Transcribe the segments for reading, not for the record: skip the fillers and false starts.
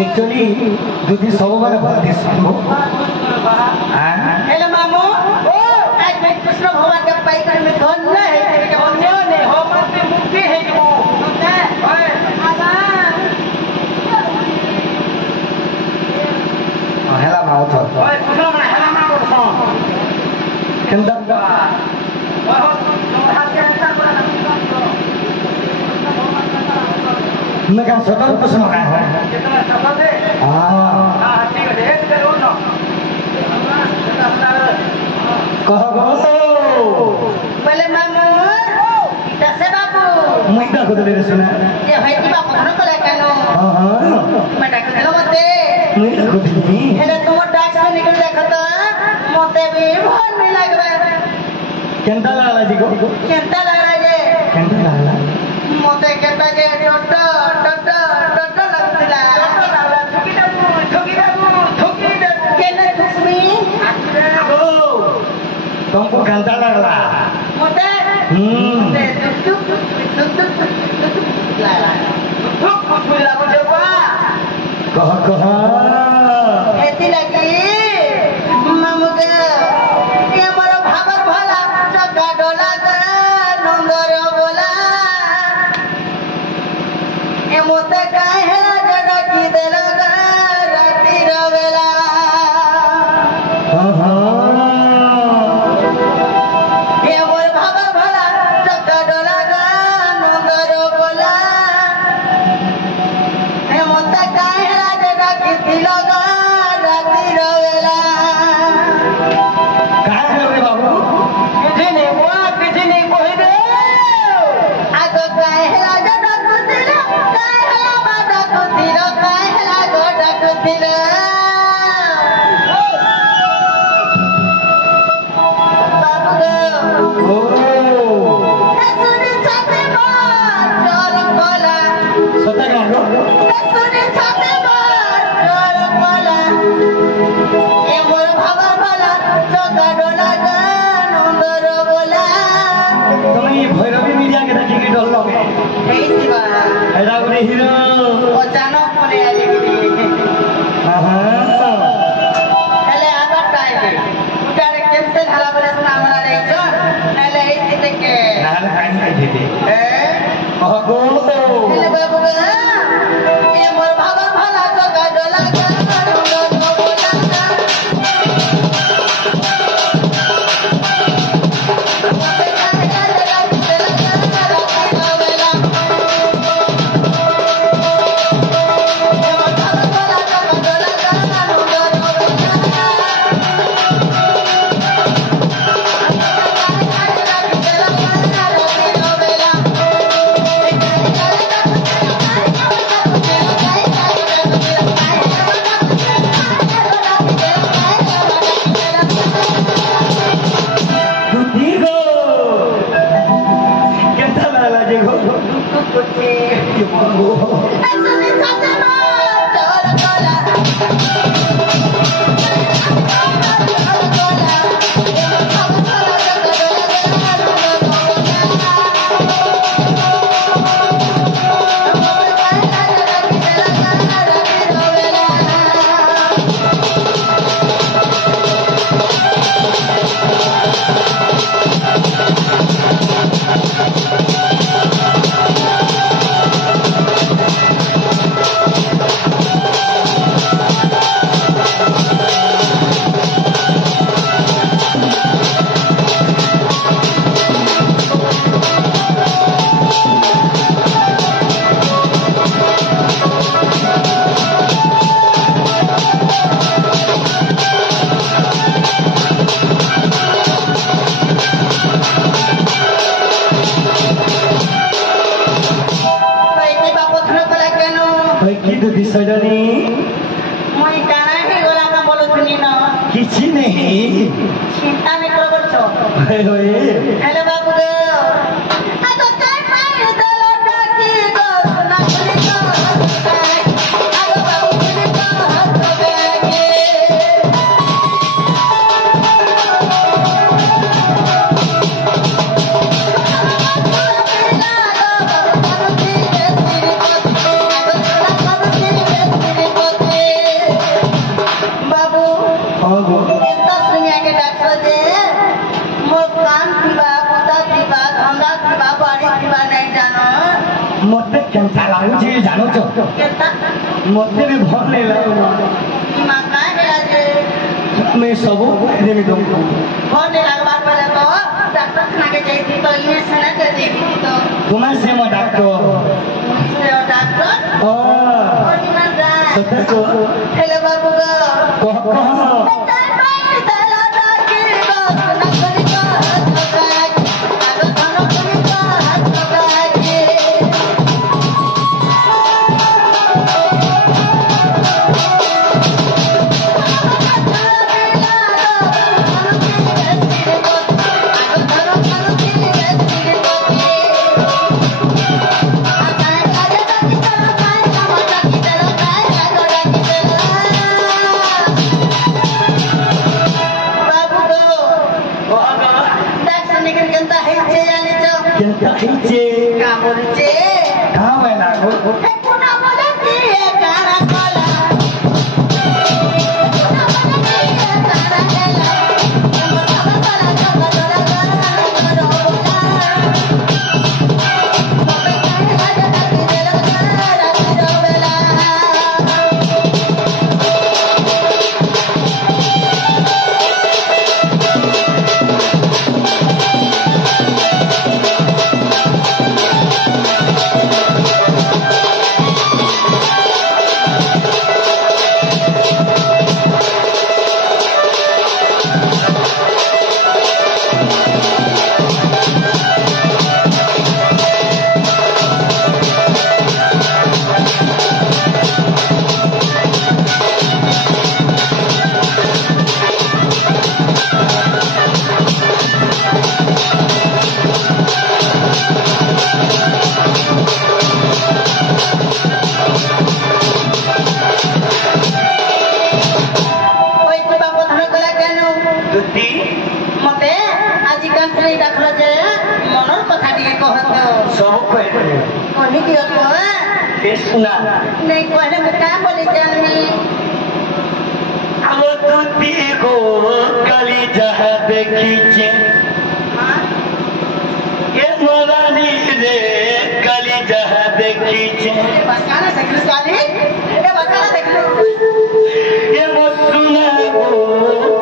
Actually, do this over about this Mamu. Hello Mamu. Oh, I think Krishna Bhavan का पाई कर में धन नहीं है, क्या अन्य नहीं हो मत मुक्ति है जो होता है। Hello Mamu थोड़ा। ओए Krishna मना hello Mamu थोड़ा। किंतु ओए हो तुम हाथ के मैं क्या सदर प्रश्न का है कितना सफल है हाँ ठीक है एक करो ना कहो बोले मामू दसे बाबू मैं क्या को दे सुना ये भाई की बाप कौन को लेकर नो हाँ मैं डाक दिलो मते मैं क्या को दी हेले तुम डाक से निकल देखो तो मते भी भन नहीं लगबे केंता लाला जी को केंता लग रहा जे केंता लाला मते केंता जे टट लगतिला ठोकी देबू केने तुसमी तुमको केंता लगला मते मते दुक लाला दुक बुला मुझे बा कह हेती लगी मामुगे ये मोर भागर भला चका डोला ग नंदर बोला ए मोते काहे है जगा की देल ग राती रवेला ये मोर भागर भला चका डोला ग नंदर बोला ए मोते काहे है जगा की दिल ग राती रवेला काय है रे बाबू किसी नहीं कोई दे आगो काहेला जड़ा कुतिला काहेला बादा कुतिला काहेला गोड़ा कुतिला बाबू ओ सुनी छाते मार चोर कोला सता का लो सुनी छाते मार चोर कोला ए मोर भागा भला चका डोला ग नंदर बोला तुम्हें ये भैरवी मीडिया के देखी की डर लगे ହେଇଥିବା ऐसा कोई हीरो ଅଚାନକ ପଳେଇ ଆଇଲି ହେଲେ ଆବାର ଟାଇମ୍ ଗୁଟାରେ କେତେ ଧାରା ବଲେ ଶୁଣା ଆମଲା ନେଇଛ ହେଲେ ହେଇଛି ଟିକେ नाल काइन नहीं थे कह गो ହେଲେ ବାବୁ ଏ ମୋର ଭାଗ ଭଲା ଜଗା ଡଲା दुधी गो केंता लाला जी गो ये गो भाई की दुधी सजनी किसी नहीं चिंता नहीं करो होए होए हेलो बाबू आगो काय मार दलो डाकी गो सुना सुनी को आगो बाबू सुनी को हाथ बेगे बाबू हाँ गो एता सुनिया के डॉक्टर जे मोर कान थिबा पुता थिबा धंधा थिबा बाड़ी थिबा नहीं जानो मते केंता लाଗୁଛି ଜାଣୁଛ केता मते भी भर नहीं लागो मां का है जे मैं सब देवी तुमको फोन नहीं लगवा पड़े तो डॉक्टर खाना के जाई थी तो ये सना कर दी तो तुम्हें से मैं डॉक्टर Oh, Hello, Babu. नहीं कहने में क्या बोले जानी अब तुती को कली जहाँ देखी ये मोरानी रे कली जहाँ देखी बकाना देख लो साली ये बकाना देख लो ये मसुना को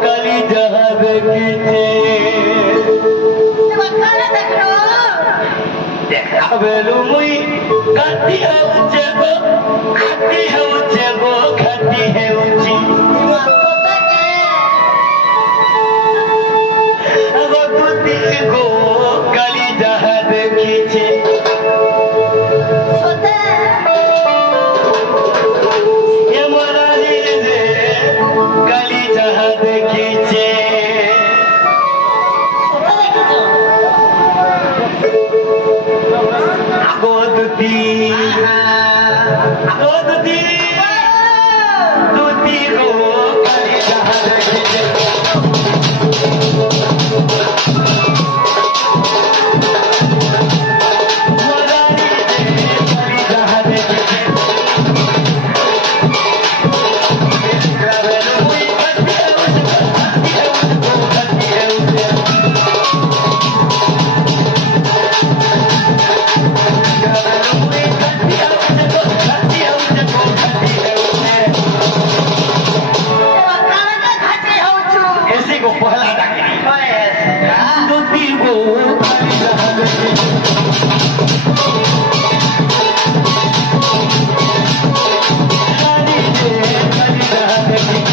कली जहाँ देखी ये बकाना देख लो देखा बेलू मुई खाती है उच्चेगो खाती है उच्चेगो खाती है उच्ची अब तुती को कली जहाँ देखी ये मोरानी रे कली जहाँ देखी दूती को कली जहाँ देखी मोरानी रे कली जहाँ देखी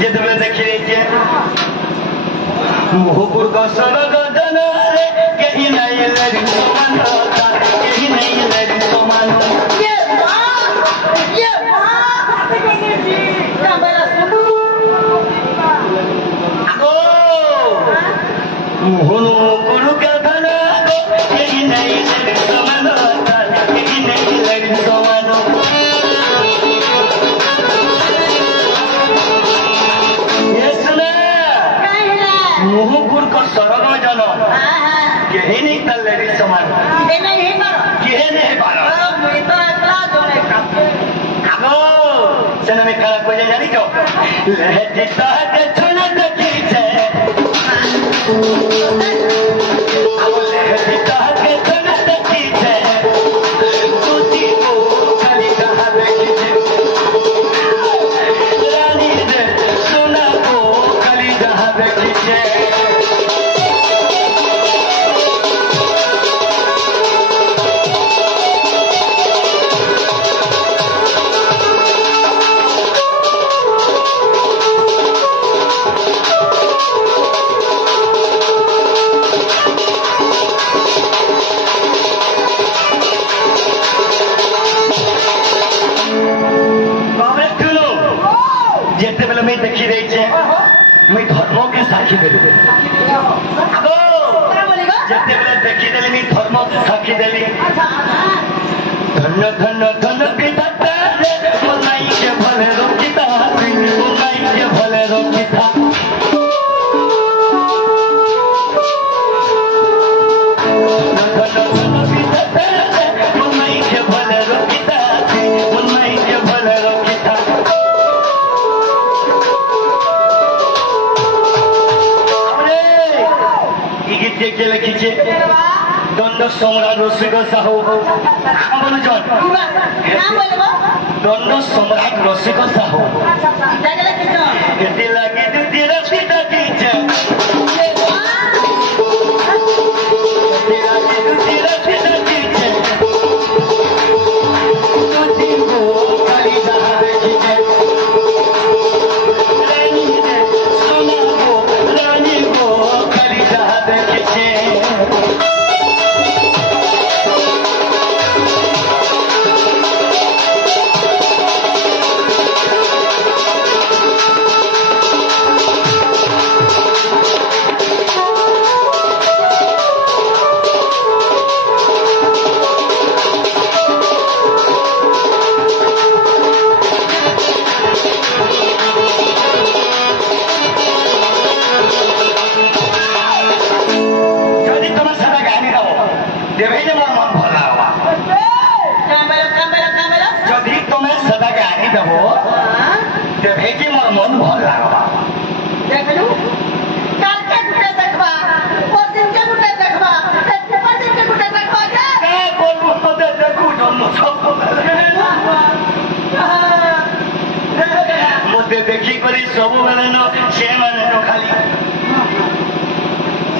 যেতবে দেখে মুহুপুর গসল গদনারে কেহি নাই লড়ি সমান কেহি নাই লড়ি সমান মুহুনু কুলু গদনা কেহি নাই मुहुकुर को सरग में जानो हाँ हाँ यही नहीं तल लेडी समान ये नहीं मारो यही नहीं बारो मुझे तो इतना जो नहीं काम आगो चलो मैं कल को जानी क्यों लहटी ताके छुना तकी छे अब लहटी ताके छुना तकी छे तुझी को खाली कहा देखी छे रानी ने सुना को खाली कहा देखी छे ଯେତେବେଳେ ମୁଁ ଦେଖି ଦେଇଛେ ମୁଇଁ ଧର୍ମ କେ ସାକ୍ଷୀ ଦେଲି ଯେତେବେଳେ ଦେଖିଦେଲି ମୁଇଁ ଧର୍ମ କେ ସାକ୍ଷୀ ଦେଲି ଧନ୍ୟ ଧନ୍ୟ ଧନ୍ୟ ବିଧାତା ମୋ ନାଇଁ କେ ଭଲେ ରଖିତା ମୋ ନାଇଁ କେ ଭଲେ ରଖିତା ଧନ୍ୟ ଧନ୍ୟ ବିଧାତା ମୋ ନାଇଁ କେ ଭଲେ ରଖିତା ମୋ ନାଇଁ କେ ଭଲେ ରଖିତା के लिखिছে दंड सम्राट रसिक साहू बोलुछन दंड सम्राट रसिक साहू केते लागे दुती रसी डाकिছে केते लागे दुती रसी डाकिছে तुझी को खाली जहां देखिছে रानी ने सुना को रानी को खाली जहां देखिছে भेजी मोर मन भल लागबा देखलू काल के गुटे देखबा ओ दिन के गुटे देखबा पेपर दिन के गुटे देखबा के बोलबो मते देखू जन्म सब मते देखी करी सब बेले न से माने न खाली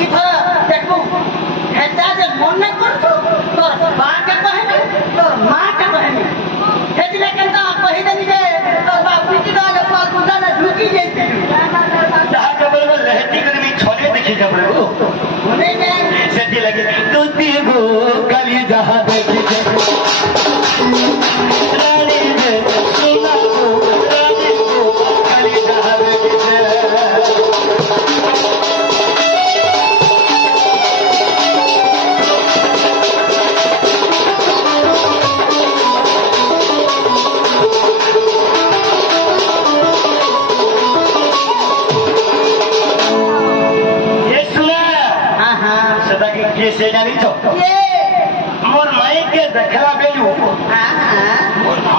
इधर देखू हेता जे मन न करतो तोर बा के कहनी तोर मां के कहनी हेतिले केनता कहि देनी जे तोर बाप की दाल पाल पूजा न झुकी जेती जहां के बोलबो लहटी कर भी छोड़े देखी जबरे हो होने में सेती लगे तुती गो कली जहां देखी जे रानी ने सुना को रानी को कली जहां देखी जे ये से जानी तो ये मोर माई के देखला बेलू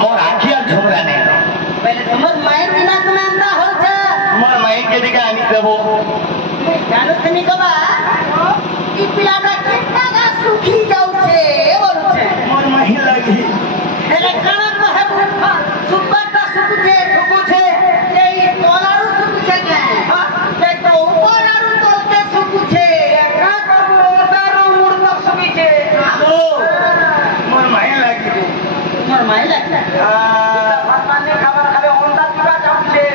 मोर आखिया झुमरा ने पहले तुमर मायर बिना तुम्हें अंदा हो छे मोर माई के दिगा आनी देबो जानो तनी कबा ई पिलाटा कितना का सुखी जाऊ छे बोल छे मोर माही लगी एले खाना को है बुफा सुपटा सुकुछे ये ई तोलारू सुकुछे के हां ते तो ऊपरारू तोलते सुकुछे का करबो ओतारू मुर्दा सुकुछे ओ मोर माही लगी मोर माई लगी भगवान ने खबर खाबे होंदा दिबा जाऊ छे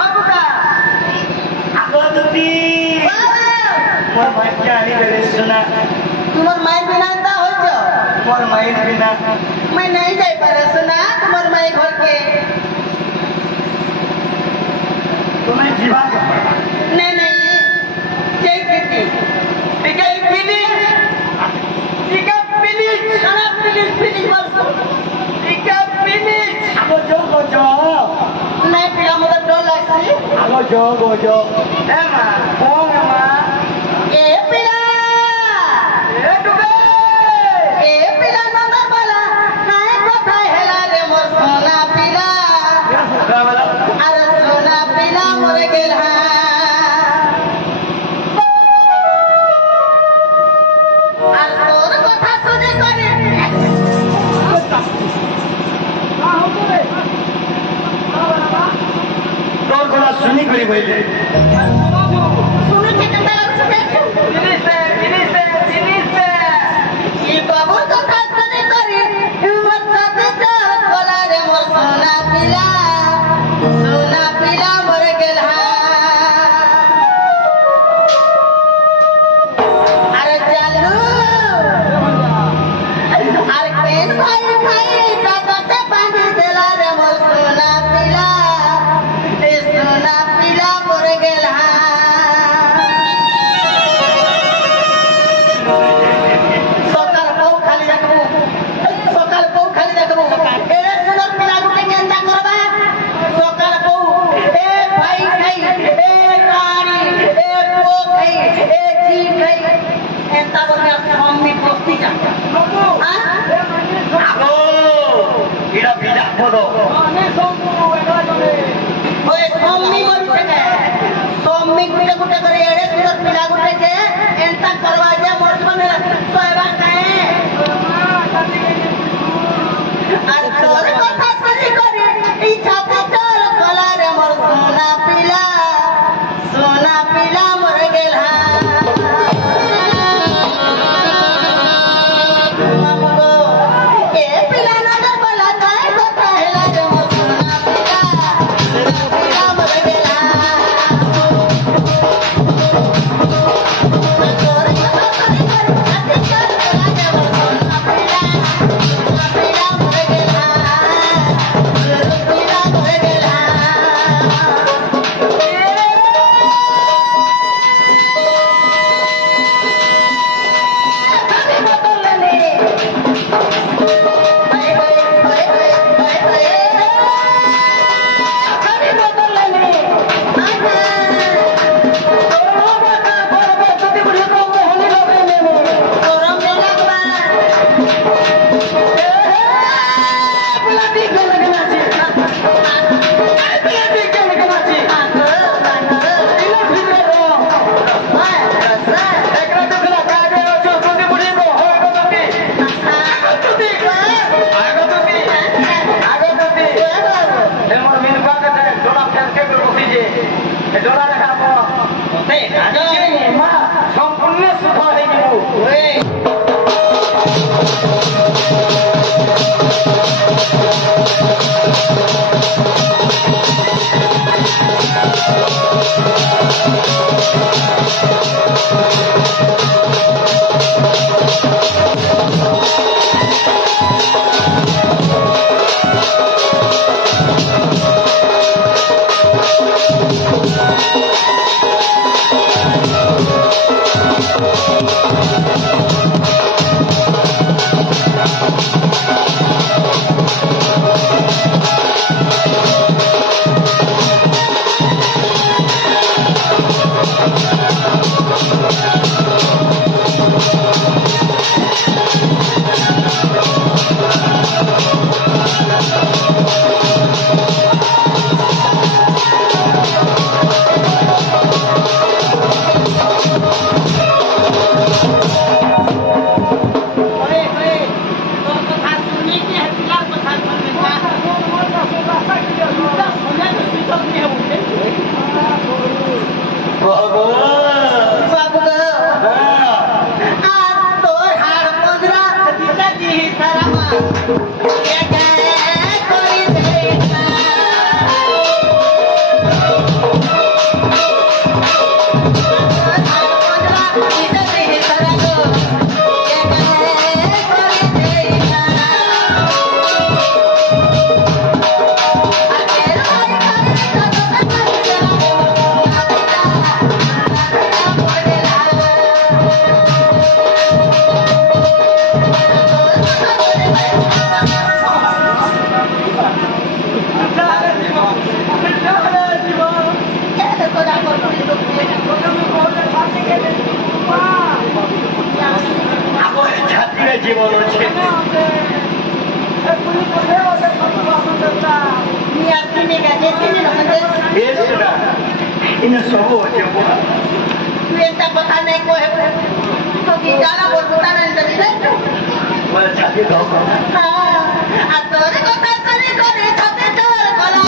ओ बुका आगो तुती मोर माई के आनी बेले सुना तुमर माई बिना अंदा हो जो मोर माई बिना मैं नहीं जाई पारे सुना तुमर माई घर के तुम्हें जीवा नहीं नहीं जय किती ठीक है फिनिश सारा फिनिश बस ठीक है फिनिश आगो जो नहीं पिला मगर डर लगती आगो जो ए मां एंता बोले हम भी पोस्ती जाता আগো এটা বিজা পড়ো ओए सोम्मी बोलते के सोम्मी गुटे गुटे करे एड़े सुरत पिला गुटे के एंता करवा जे मोर बने सोएबा काहे আর তোর কথা শুনি করে এই ছাতে চল গলা রে মোর সোনা পিলা মর গেলা মামগো এ পিলা না বলা কাই কথা হেলা রে মোর সোনা পিলা মর গেলা তোর কথা শুনি করে ছাতে চল গলা রে মোর সোনা পিলা মর গেলা পিলা মর গেলা সম্পূর্ণ সুখ হয়ে গেল জীবন আছে ইনে সব আছে তুই একটা কথা নাই কহে তো কি জানা বলতা নাই জানি বলে ছাতি দাও হ্যাঁ আর তোর কথা শুনে করে ছাতে চল গলা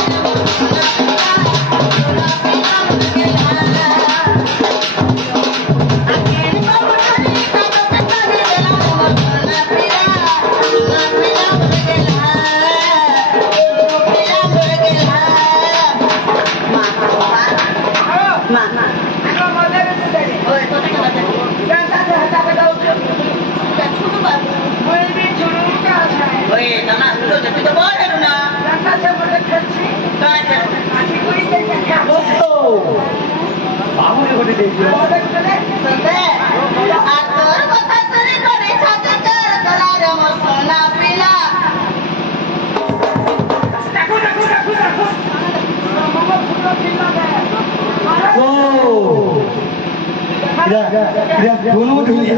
বাবুরে ঘটে দিয়েছে আর তোর কথা শুনে করে ছাতে চল গলা রে মোর সোনা পিলা दोनों दुनिया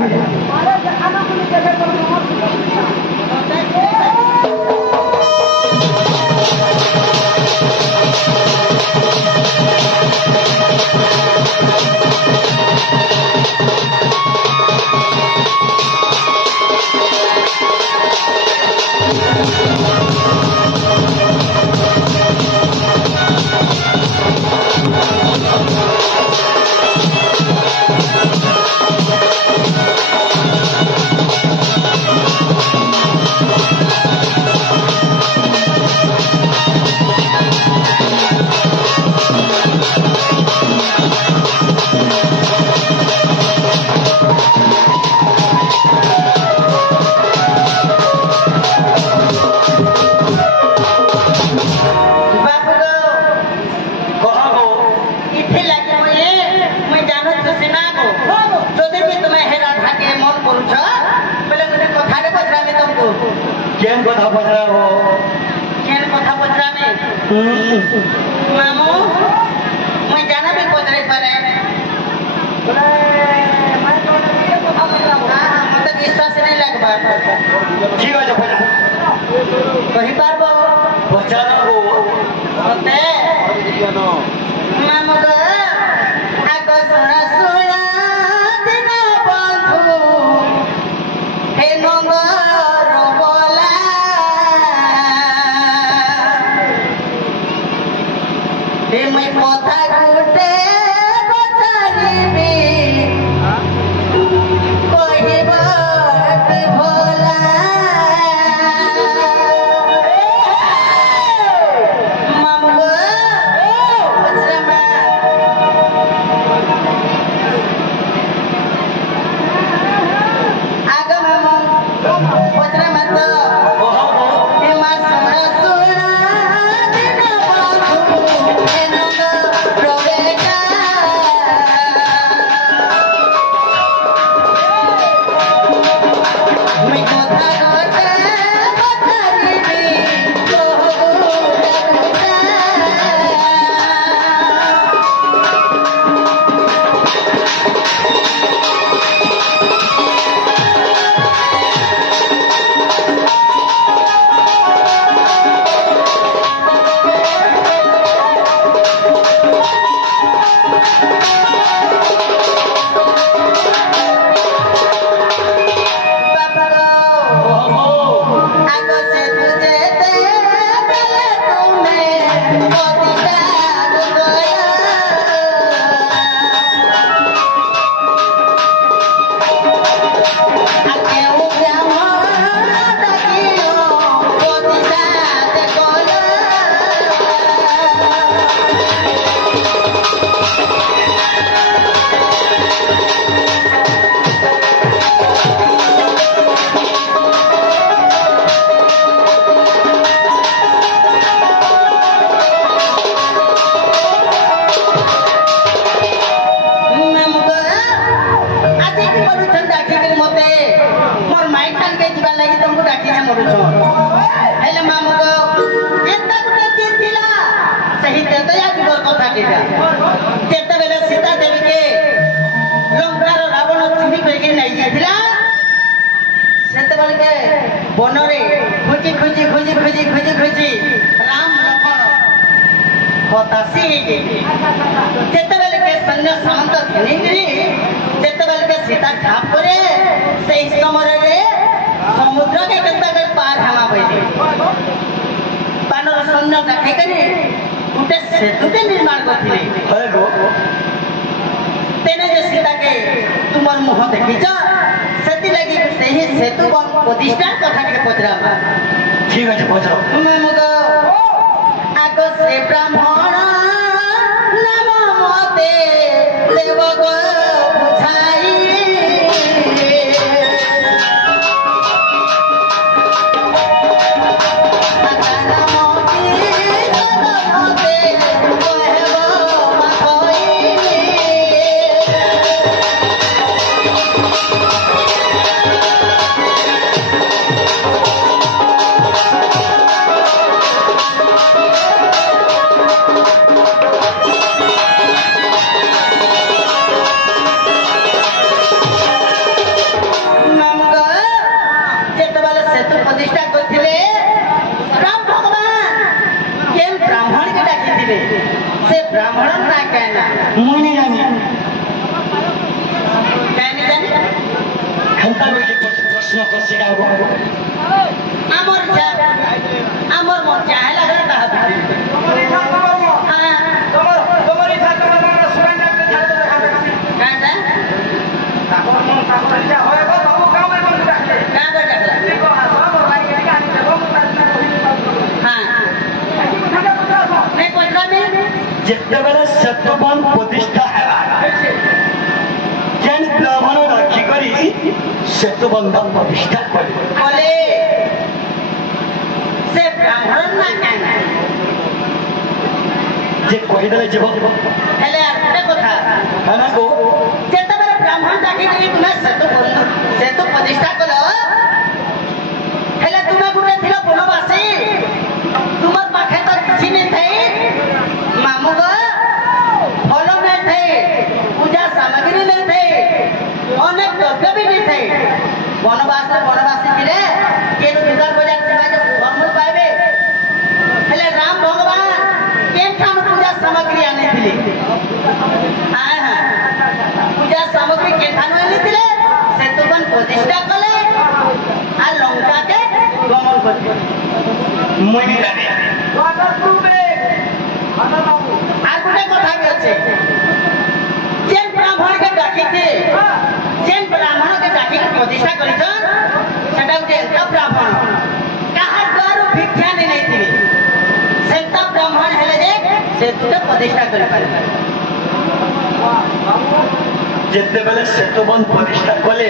मामू मैं जाना भी पहुंचने पर है मतलब विश्वास नहीं लग पाता ठीक है कहीं बार पहुंचा होते मामू को आगो सुना सुना दिन बंधु हे नंगर बोला हे मैं पौधा गुटे बचारीबी कोई बात भोला मामू आगो मामू बचरा मत हे मां सुना सुना दिन बंधु हे नंगर रोवेगा मैं कोथा गोटे बचारीबी आगो से तुझे दे दिले तूने मोतिका गोया आके उब्यामा दकियो मोतिका ते गोया आज की मरुछन डाकी के मते मोर माई खान के जीवन लगी तुमको डाकी ने मरुछन हेले मामू को एता गुटे दिन दिला सही ते तो या गुर कथा केटा तेते बेले सीता देवी के लंकार रावण चुरी करके नहीं जाथिला सेते बेले के बनरे खोजी खोजी खोजी खोजी खोजी खोजी राम लखन बतासी जेते बेले के सैन्य सामंत घिनिगिरी जेते बेले के सीता ठाप करे सेही समय रे समुद्र के केते के पार हमा बइले बानर सैन्य डाके करे गुटे सेतुते निर्माण करथिले तेने जे सीता के तुमर मुह देखिछ सेति लगी सेही सेतु बन प्रतिष्ठा कथा के पचरा ठीक है पहुंचाओ ममग आगो से ब्राह्मण नम मते देवग बुझाई শিখা হব আমার মন চাহে লাগে তাহা ଯେତେବେଳେ ସେତୁବନ୍ଧ ପ୍ରତିଷ୍ଠା ହେଲା ଯେନ୍ ବ୍ରାହ୍ମଣ ରଖି କରି ସେତୁବନ୍ଧ ପ୍ରତିଷ୍ଠା କଲେ ସେ ବ୍ରାହ୍ମଣ ନା କାହିଁକି ଯେ କହିଦେଲେ ଯିବ ହେଲେ ଗୋଟେ କଥା କାଣା କହୁ ଯେତେବେଳେ ବ୍ରାହ୍ମଣ ଡାକିକି ତୁମେ ସେତୁ ପ୍ରତିଷ୍ଠା କଲ ହେଲେ ତୁମେ ଗୋଟେ ଥିଲ ବନବାସୀ ତୁମର ପାଖେ ତ କିଛି ନେଇ ଥାଇ ମାମୁଗ ଫଳ ନେଇ ଥାଇ ପୂଜା ସାମଗ୍ରୀ ନେଇ ଥାଇ ଅନେକ ଦ୍ରବ୍ୟ ବି ନେଇ ଥାଇ ବନବାସୀ ଥିଲେ କିଏ ଦୁକାନ ବଜାର ଥିବା ଯେ ଫଳ ପାଇବେ ହେଲେ ରାମ ଭଗବାନ କେଉଁଠାରୁ ପୂଜା ସାମଗ୍ରୀ ଆଣିଥିଲେ ପୂଜା ସାମଗ୍ରୀ କେଉଁଠାରୁ ଆଣିଥିଲେ ସେତୁବନ୍ଧ ପ୍ରତିଷ୍ଠା କଲେ আর লঙ্কাকে গমন করছে মুই জানি আর গোটে কথা কি আছে যেন ব্রাহ্মণকে ডাকিছে যেন ব্রাহ্মণকে ডাকিকে প্রতিষ্ঠা করেছেন সেটা গোটে একটা ব্রাহ্মণ কাহার দ্বারা ভিক্ষা নেইଥିବେ সেটা ব্রাহ্মণ হেলে যে সেতুকে প্রতিষ্ঠা করে পারবে ଯେତେବେଳେ ସେତୁବନ୍ଧ ପ୍ରତିଷ୍ଠା କଲେ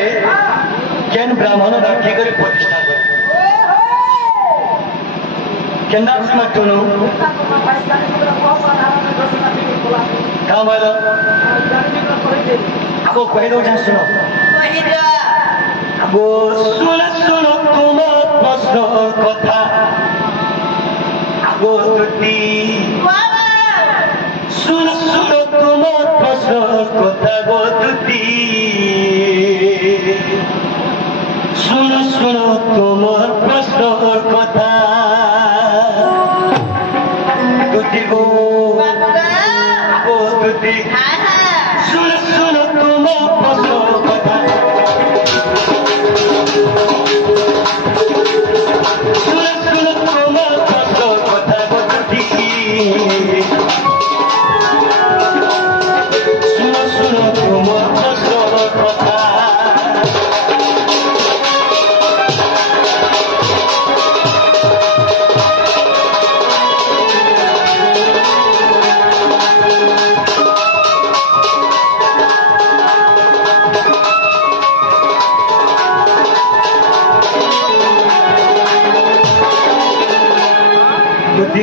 କେନ୍ ବ୍ରାହ୍ମଣ ରଖି କରି ପ୍ରତିଷ୍ଠା କଲେ କେନ୍ତା ଶୁଣୁ କାଁ ବୋଇଲ ଆଗो କହିଦଉଛେ ଶୁଣ ଆଗୋ ଶୁଣ ଶୁଣ ତୁମ ପ୍ରଶ୍ନ କଥା ଆଗୋ ତୁଟି ଶୁଣ ଶୁଣ ତୁମ ପ୍ରଶ୍ନ କଥା ଗো তুতি শুনো শুনো তোমার প্রশ্ন কথা তুতি গো তুতি শুনো শুনো তোমার প্রশ্ন কথা শুনো শুনো তোমার প্রশ্ন কথা গো তুতি শুনো শুনো তোমার প্রশ্ন কথা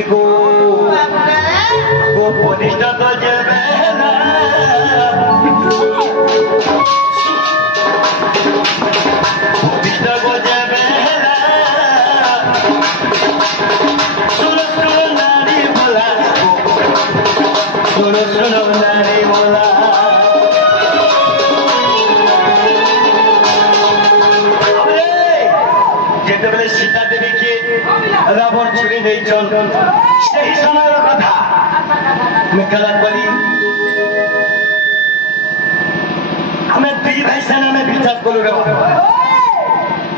গো প্রতিষ্ঠা তো যাবে না প্রতিষ্ঠা তো যাবে না শুনো শুনো নারী বলা শুনো শুনো নারী বলা যেতেবেলে সীতা দেবীকে রাবণ ছুড়ে নেইছন সেই সময়ের কথা আমি গলা করি আমি দুই ভাই সেন আমি বিচার করলু রে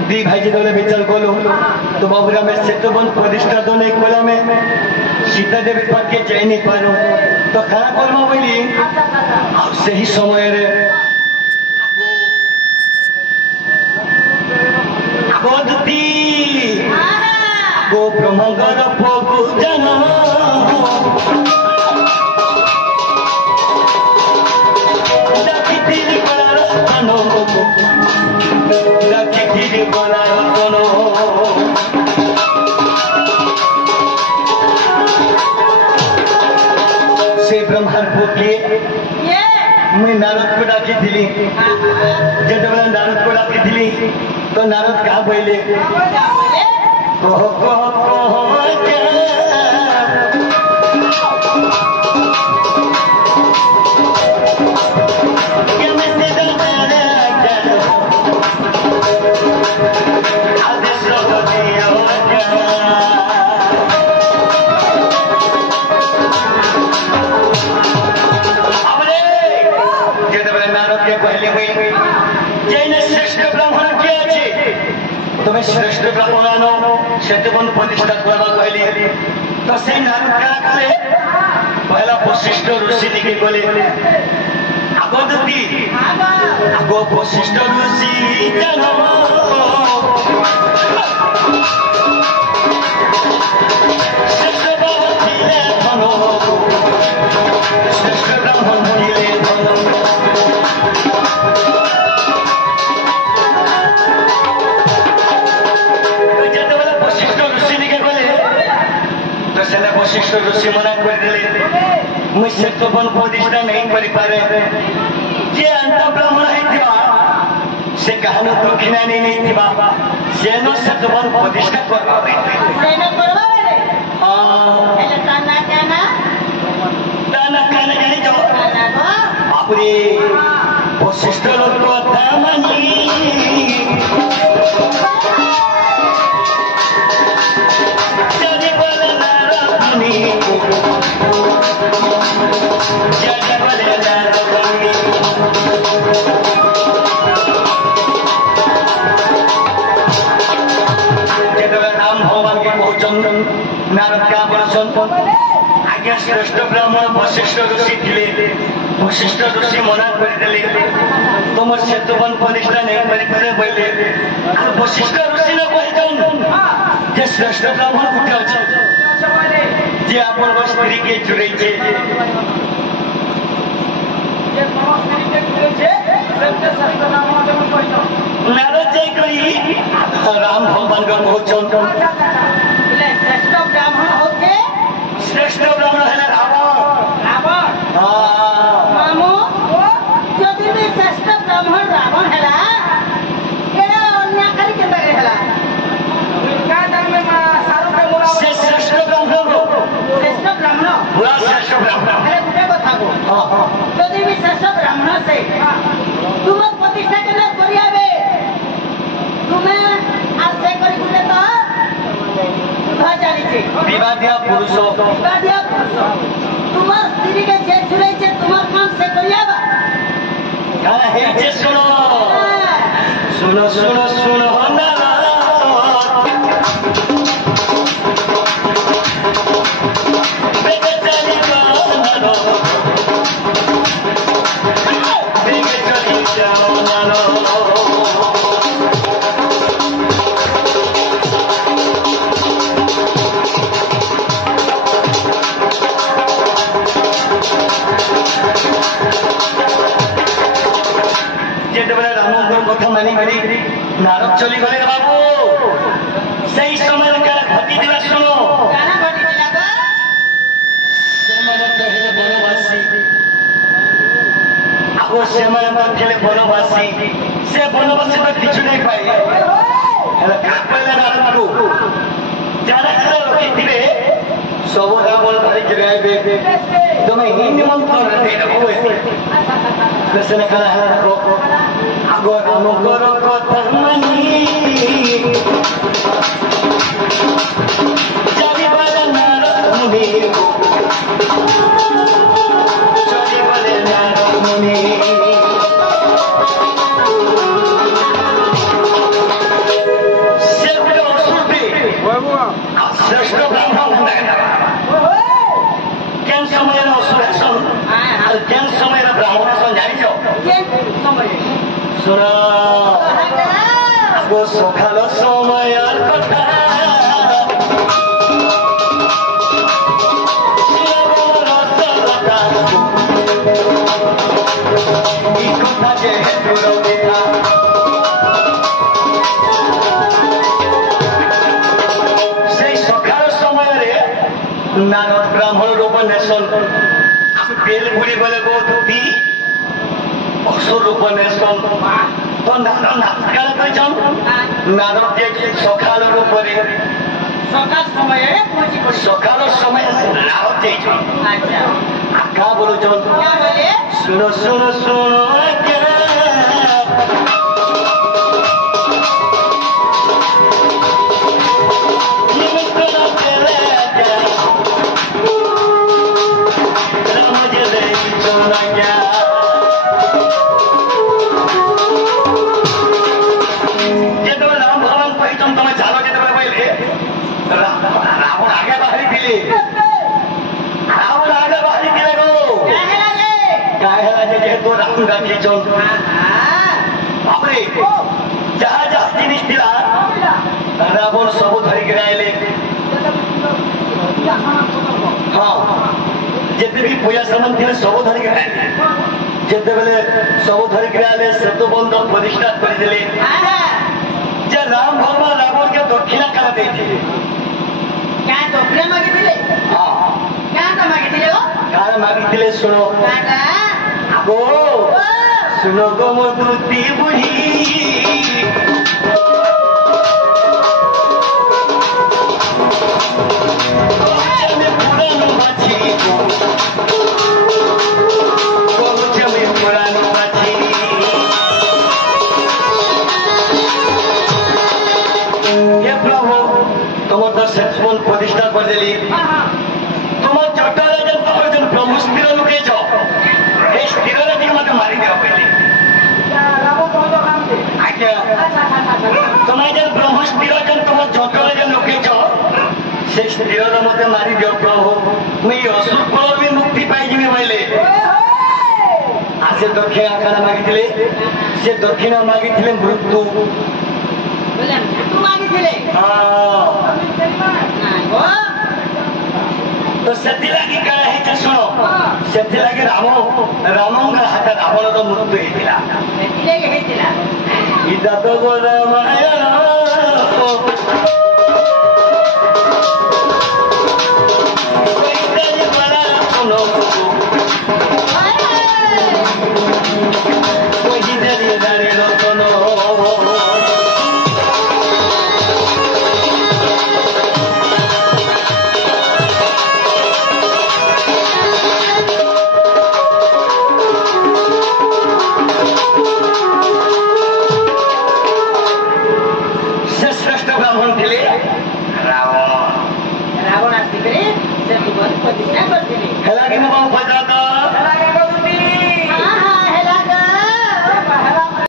দুই ভাই যেতবে বিচার করলু তো বাবুরে আমি সেতুবন্ଧ প্রতিষ্ঠা তো নেই কলামে সীতা দেবী পাখে যাইনি পারু তো খানা করবো বলি সেই সময়ের গোদতি গো ব্রহ্মঙ্গর পগু জান ডাকিতিরি গলার স্তন ডাকিতিরি গলার স্তন সে ব্রহ্মার পুত্রে মুই নারদকে ডাকিଥିଲି যেତେବେଳେ ନାରଦକୁ ଡାକିଥିଲି ତ ନାରଦ କାହା କହିଲେ କହ କହ କହ ଯେତେବେଳେ ନାରଦকে କହିଲେ ଜୈନ ଶ୍ରେଷ୍ଠ ବ୍ରାହ୍ମଣ କିଏ ଅଛି তুমি শ্রেষ্ঠ ব্রাহ্মণ আনো সেতুবন প্রতিষ্ঠা করবা কহিলি তো সেই নারী কারা কলে পহলা বশিষ্ঠ ঋষি দিকে গলে আগ যদি আগ বশিষ্ঠ ঋষি জানো শ্রেষ্ঠ ব্রাহ্মণ দিলে ধন শ্রেষ্ঠ ব্রাহ্মণ দিলে ধন যেতেবেলে বশিষ্ঠ ঋষি দিকে গলে তো সেটা বশিষ্ঠ ঋষি মনা করে দিলে মুই সেতুবন প্রতিষ্ঠা নেই করিপারে যে অন্ত ব্রাহ্মণ হইଥିବା से कहनो दक्षिणा नहीं थिबा सेनो सेतुबन प्रतिष्ठा करबा सेनो करबा बेले हां एले ताना काना जानी जो ताना को आपरे वशिष्ठ लोक तामनी जाने वाला नारदमुनि जाने वाला नारदमुनि नारद क्या बोलछन आगे श्रेष्ठ ब्राह्मण वशिष्ठ ऋषि थिले वशिष्ठ ऋषि मना कर देले तुम सेतुबन प्रतिष्ठा नहीं करि करे बोले आ वशिष्ठ ऋषि ने कहछन जे श्रेष्ठ ब्राह्मण उठे अछि जे अपन स्त्री के जुड़ै छे जे स्त्री के जुड़ै छे श्रेष्ठ ब्राह्मण जब कहछन नारद जय करी राम भगवान को कहछन श्रेष्ठ ब्राह्मण होते श्रेष्ठ ब्राह्मण है रावण रावण मामू यदि भी श्रेष्ठ ब्राह्मण रावण हैला एरा अन्य करी के बगे हैला का दाम में सारो के मोरा से श्रेष्ठ ब्राह्मण श्रेष्ठ ब्राह्मण पूरा श्रेष्ठ ब्राह्मण अरे गुटे बता को हां यदि भी श्रेष्ठ ब्राह्मण से तुम प्रतिष्ठा के करियाबे तुम्हें आज से करी गुटे तो विवादिया पुरुष तुम्हार स्त्री के जे छुड़े छे तुम्हार काम से करियाबा गाना हे जे सुनो सुनो सुनो सुनो नारा बेगे चली जाओ नारो बेगे चली जाओ नारो কথা মানি করি নারদ চলি গলে বাবু সেই সময় ঘটি দিলা শুনো गाना घटी दिला गो ସେମାନେ କହିଲେ ବନବାସୀ ଆଉ ସେମାନେ କହିଲେ ବନବାସୀ ସେ ବନବାସୀ ତ କିଛି ନେଇ ପାଇ ହେଲେ କାହା କହିଲେ ନାରଦକୁ ଯାরা ରଖିଥିବେ ସବୁ ରାବଣ ଧରିକିରି ଆଇବେ ତମେ ହିଁ ନିମନ୍ତ୍ରଣ ଦେଇଦେବ ସେନେ କାଣା ହେଲା ଆଗ ରାମଙ୍କର କଥା ମାନି ଚାରିବାର ନାରଦ ମୁନି ଚାରିବାରେ ନାରଦ ମୁନି ସେ ଗୋଟେ ଅସୁରଟି ଶ୍ରେଷ୍ଠ ବ୍ରାହ୍ମଣ କେନ୍ ସମୟରେ ଅସୁର ଆସନ ଆଉ କେନ୍ ସମୟରେ ବ୍ରାହ୍ମଣ ଆସନ ଜାଣିଛ ଶୁଣ ଆଗ ସକାଳ ସମୟର କଥା এই কথা যেহেতু রবিতা সেই সকাল সমୟରେ নারদ ব্রাহ্মণ রূপ নেশন বেল বুড়ি বলে গৌধী অসুর রূপ নেশন তো নারদ নাটকাল কইছন নারদ যে সকাল রূপরে सकाल समय पहुंची पड़ी सकाल समय नारद जाइछन अच्छा आका बोलछन क्या बोले सुनो सुनो सुनो आज्ञा ଯେତିକି ପୂଜା ସାମାନ ଥିଲେ ସବୁ ଧରିକି ଆଇଲେ ଯେତେବେଳେ ସବୁ ଧରିକି ଆଇଲେ ସେତୁ ବନ୍ଧ ପ୍ରତିଷ୍ଠା କରିଦେଲେ ଯେ ରାମ ଭଗବାନ ରାବଣকে ଦକ୍ଷିଣା କାଳ ଦେଇଥିଲେ क्या दक्षिणा मागिଥିଲେ ହଁ क्या मागिଥିଲେ हो କାଳ ମାଗିଥିଲେ ଶୁଣ काटा আগো ଶୁଣ ଗो ମୋ ବୃତ୍ତି ବୁଢୀ प्रतिष्ठा करदेली तुम जटार तुम प्रभु स्थिर लुकेच ये स्थिर मत मारी दिया पहले आज्ञा तुम जन ब्रह्म स्थिर तुम जटार लुकेच से स्थिर मत मारी दियो प्रभु मुझे असुर फल भी मुक्ति पाई बोले से दक्षिणा काना मागिले से दक्षिणा मागिले मृत्यु तो सेथिलागी काळ हे सुनो सेथिलागी रामंग हाथ रावण रो मृत्यु हेतिला सेथिलागी हेतिला इदा तो रामायण रावण आसिकरे से तुमन प्रतिष्ठा करथिले हेलागी मो पजाता